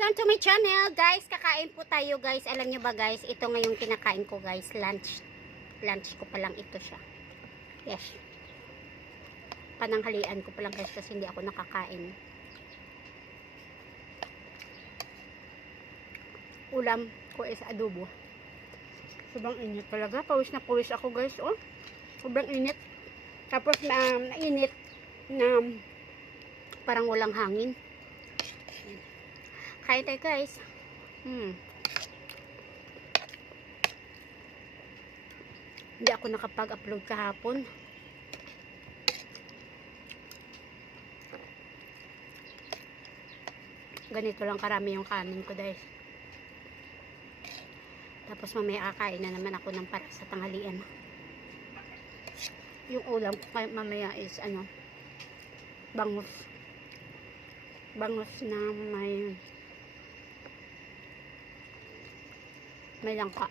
Welcome to my channel, guys. Kakain po tayo, guys. Alam nyo ba, guys, ito ngayong kinakain ko, guys. Lunch ko pa lang ito siya. Yes. Pananghalian ko pa lang, guys, kasi hindi ako nakakain. Ulam ko is adobo. Sobrang init talaga. Pawis na pawis ako, guys. Oh, sobrang init. Tapos mainit na parang walang hangin. Kain tayo, guys. Hindi ako nakapag-upload kahapon. Ganito lang karami yung kanin ko, guys. Tapos mamaya kakain na naman ako ng para sa tanghalian. Yung ulam ko mamaya is bangus. Bangus na may langka.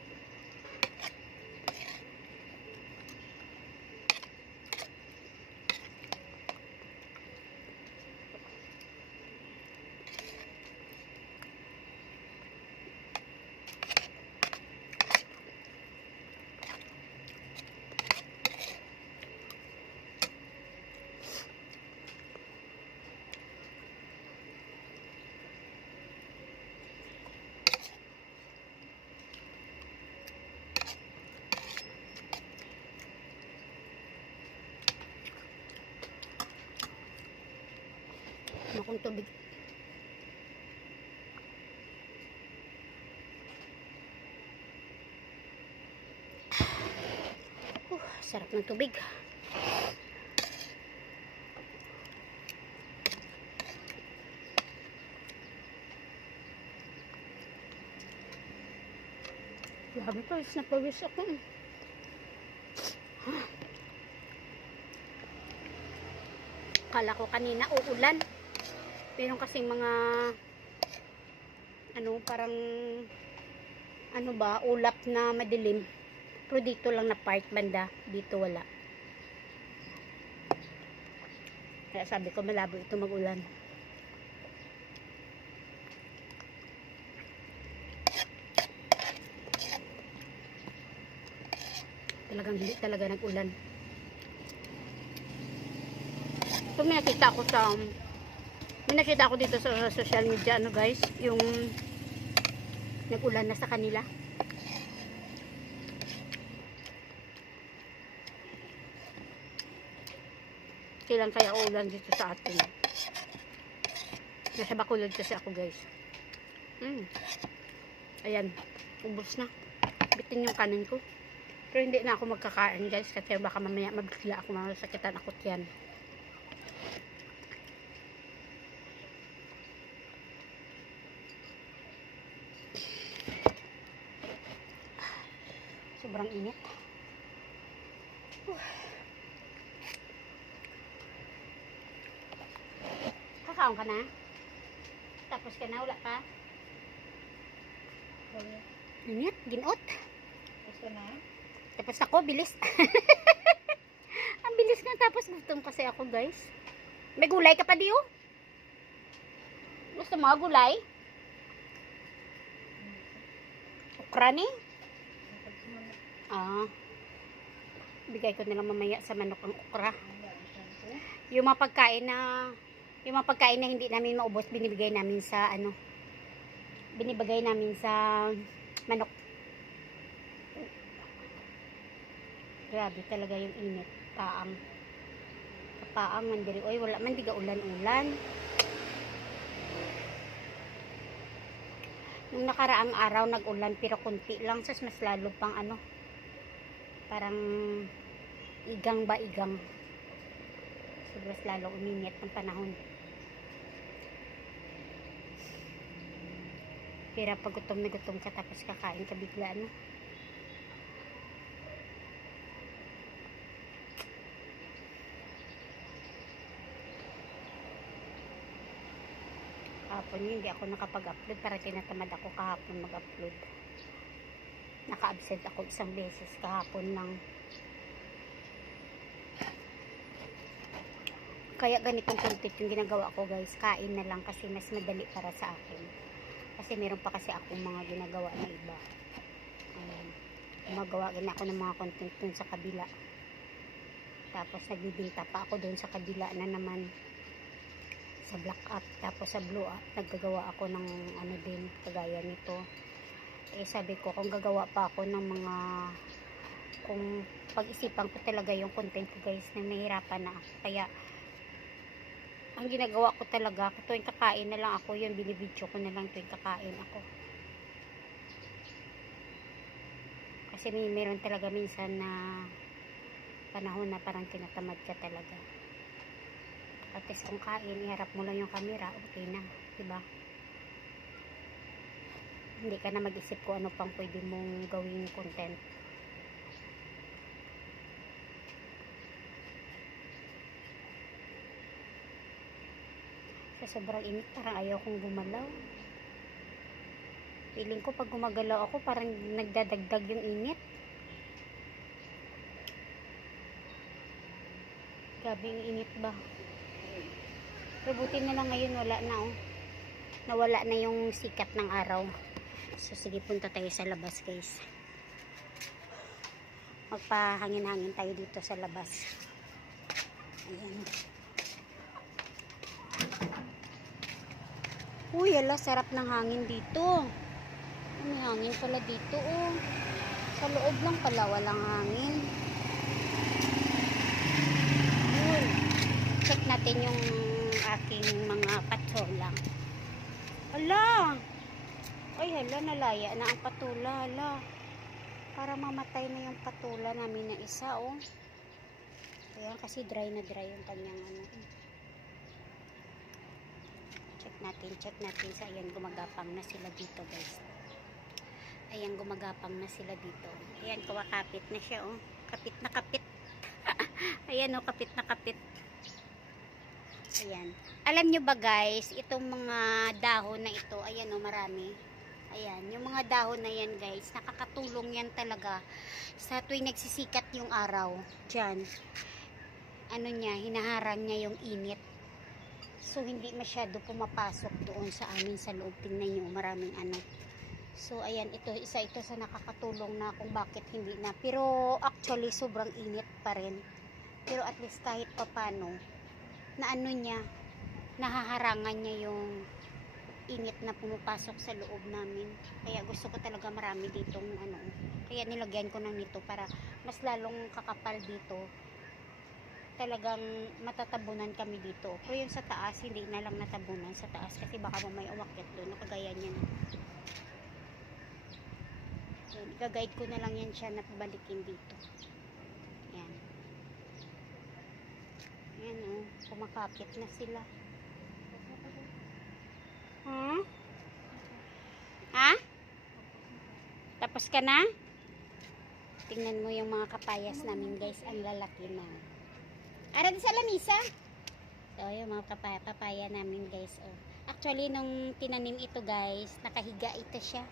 Akong tubig. Sarap ng tubig. Grabe pa, napawis ako. Kala ko kanina uulan. Meron kasing mga parang ulap na madilim. Pero dito lang na part banda, dito wala. Kaya sabi ko malabo ito mag-ulan. Talagang hindi talaga nag-ulan. So may nakita ako dito sa social media, guys, yung nag-ulan na sa kanila. Kailan kaya ulan dito sa atin? Nasa Bacolod kasi ako, guys. Ayan, ubos na. Bitin yung kanin ko. Pero hindi na ako magkakain, guys, kasi baka mamaya mabigla ako, masakitan ako tiyan. Sobrang init. Kakaon ka na? Tapos ka na? Wala pa? Init? Ginot? Tapos ka na? Tapos ako, bilis. Ang bilis na, tapos gutom kasi ako, guys. May gulay ka pa di, oh? Gusto mo gulay? Okra ni? Bigay ko nila mamaya sa manok ang okra. Yung mga pagkain na hindi namin maubos, binibigay namin sa manok. Grabe talaga yung init. Paang man diri. Oy, wala man diga ulan-ulan. Nung nakaraang araw nag-ulan pero kunti lang, sas mas lalo pang parang igang. So mas lalo uminit ng panahon. Pero pag gutom na gutom ka tapos kakain ka bigla, Kahapon hindi ako nakapag-upload para tinatamad ako kahapon mag-upload. Naka-absent ako isang beses kahapon lang. Kaya ganitong content yung ginagawa ko, guys. Kain na lang kasi mas madali para sa akin. Kasi meron pa kasi akong mga ginagawa na iba. Ayan. Gumagawa din ako ng mga content dun sa kabila. Tapos nagbibinta pa ako dun sa kabila na naman sa black up. Tapos sa blue up, naggagawa ako ng ano din, kagaya nito. Eh sabi ko, kung gagawa pa ako ng mga, kung pag-isipan ko talaga yung content ko guys, na nahihirapan na ako. Kaya ang ginagawa ko talaga, tuwing kakain na lang ako, yung binibidyo ko na lang tuwing kakain ako. Kasi meron talaga minsan na panahon na parang tinatamad ka talaga. At least kung kain, iharap mo lang yung camera, okay na, diba? Hindi ka na mag-isip kung ano pang pwede mong gawing content. Sa sobrang init, parang ayaw kong gumalaw. Feeling ko pag gumagalaw ako, parang nagdadagdag yung init. Grabe yung init ba? Pero buti na lang ngayon wala na oh. Nawala na yung sikat ng araw. So sige, punta tayo sa labas guys. Magpahangin-hangin tayo dito sa labas. Ayan. Uy, ala, sarap ng hangin dito. May hangin pala dito oh. Sa loob lang pala walang hangin. Check natin yung aking mga patola. Hala! Ay, hala, nalaya na ang patula. Hala. Para mamatay na yung patula namin na isa, oh. Ayan, kasi dry na dry yung kanyang ano. Check natin. Sa ayan, gumagapang na sila dito, guys. Ayan, gumagapang na sila dito. Ayan, kumakapit na siya, oh. Kapit na kapit. Ayan, oh, kapit na kapit. Ayan. Alam nyo ba guys, itong mga dahon na ito, ayan o, marami. Ayan, yung mga dahon na yan guys, nakakatulong yan talaga sa tuwing nagsisikat yung araw. Diyan. Ano niya, hinaharang niya yung init. So, hindi masyado pumapasok doon sa amin sa loob. Tingnan nyo, maraming ano. So, ayan, isa ito sa nakakatulong na kung bakit hindi na. Pero, actually, sobrang init pa rin. Pero at least kahit papano, na ano niya, nahaharangan niya yung init na pumapasok sa loob namin. Kaya gusto ko talaga marami ditong ano. Kaya nilagyan ko ng nito para mas lalong kakapal dito. Talagang matatabunan kami dito. Pero yung sa taas, hindi na lang natabunan sa taas kasi baka mamaya umakyat doon. Nakagaya niya na. Gagayad ko na lang yan siya na pabalikin dito. Yan. Ayan o, kumakapit na sila. Hmm? Ha? Tapos ka na? Tingnan mo yung mga kapayas namin guys, ang lalaki na. Ara di sa lamisa. So, yung mga papaya namin guys. Oh. Actually, nung tinanim ito guys, nakahiga ito siya.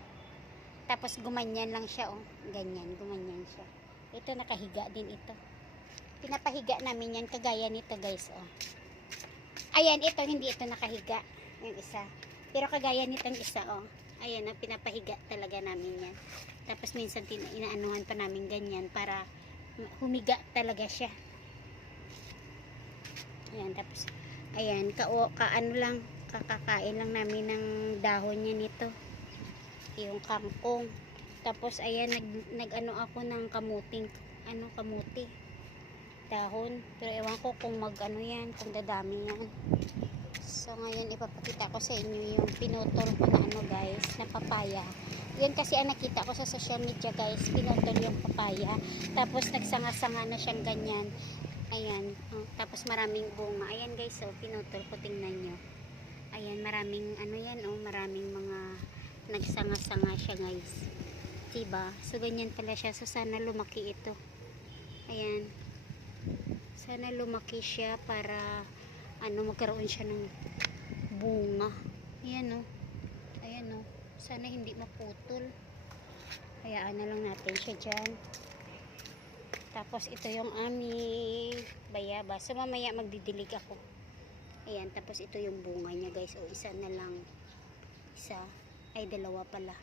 Tapos gumanyan lang siya oh. Ganyan, gumanyan siya. Ito nakahiga din ito. Pinapahiga namin yan kagaya nito guys oh. Ayan, ito hindi ito nakahiga yung isa, pero kagaya nitong isa oh. Ayan, pinapahiga talaga namin yan. Tapos minsan inaanuhan pa namin ganyan para humiga talaga siya. Ayan, tapos ayan, kaano lang, kakakain lang namin ng dahon niya nito, yung kangkong. Tapos ayan, nag-ano ako ng kamuting, kamuti dahon, pero ewan ko kung ano yan, kung dadami yan. So ngayon ipapakita ko sa inyo yung pinutol ko na ano guys, na papaya. Yan kasi ang nakita ko sa social media guys, pinutol yung papaya, tapos nagsanga-sanga na siyang ganyan. Ayan, tapos maraming bunga. Ayan guys, so pinutol ko, tingnan nyo. Ayan, maraming ano yan oh, maraming mga nagsanga-sanga siya guys, diba? So ganyan pala siya, so sana lumaki ito. Ayan, sana lumaki siya para magkaroon siya ng bunga. Ayan o, ayan o, sana hindi maputol. Hayaan na lang natin siya dyan. Tapos ito yung aming bayaba, so mamaya magdidilig ako. Ayan, tapos ito yung bunga niya guys, o isa na lang, isa. Ay, dalawa pala.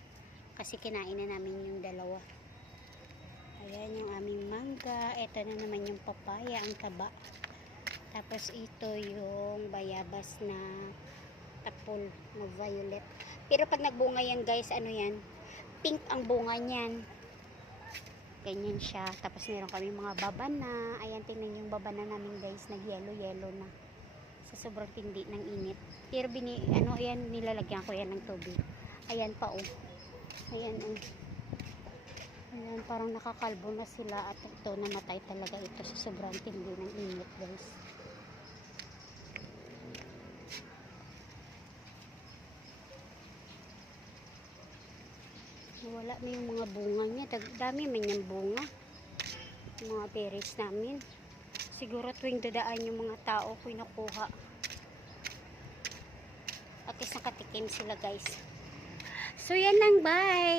Kasi kinain na namin yung dalawa. Ayan yung aming mangga. Ito na naman yung papaya, ang taba. Tapos ito yung bayabas na tapol na violet. Pero pag nagbunga yan guys, ano yan? Pink ang bunga niyan. Ganyan siya. Tapos meron kami mga babana. Ayan, tingnan yung babana namin guys. Nag-yellow-yellow na. Sa sobrang tindi ng init. Pero ayan, nilalagyan ko yan ng tubig. Ayan pa oh. Ayan oh. Ayan, parang nakakalbo na sila at ito, namatay talaga ito sa sobrang tindi ng init guys. Wala na yung mga bunga niya. Dami man yung bunga. Yung mga berries namin. Siguro tuwing dadaan yung mga tao kinukuha. At least nakatikim sila guys. So yan lang, bye!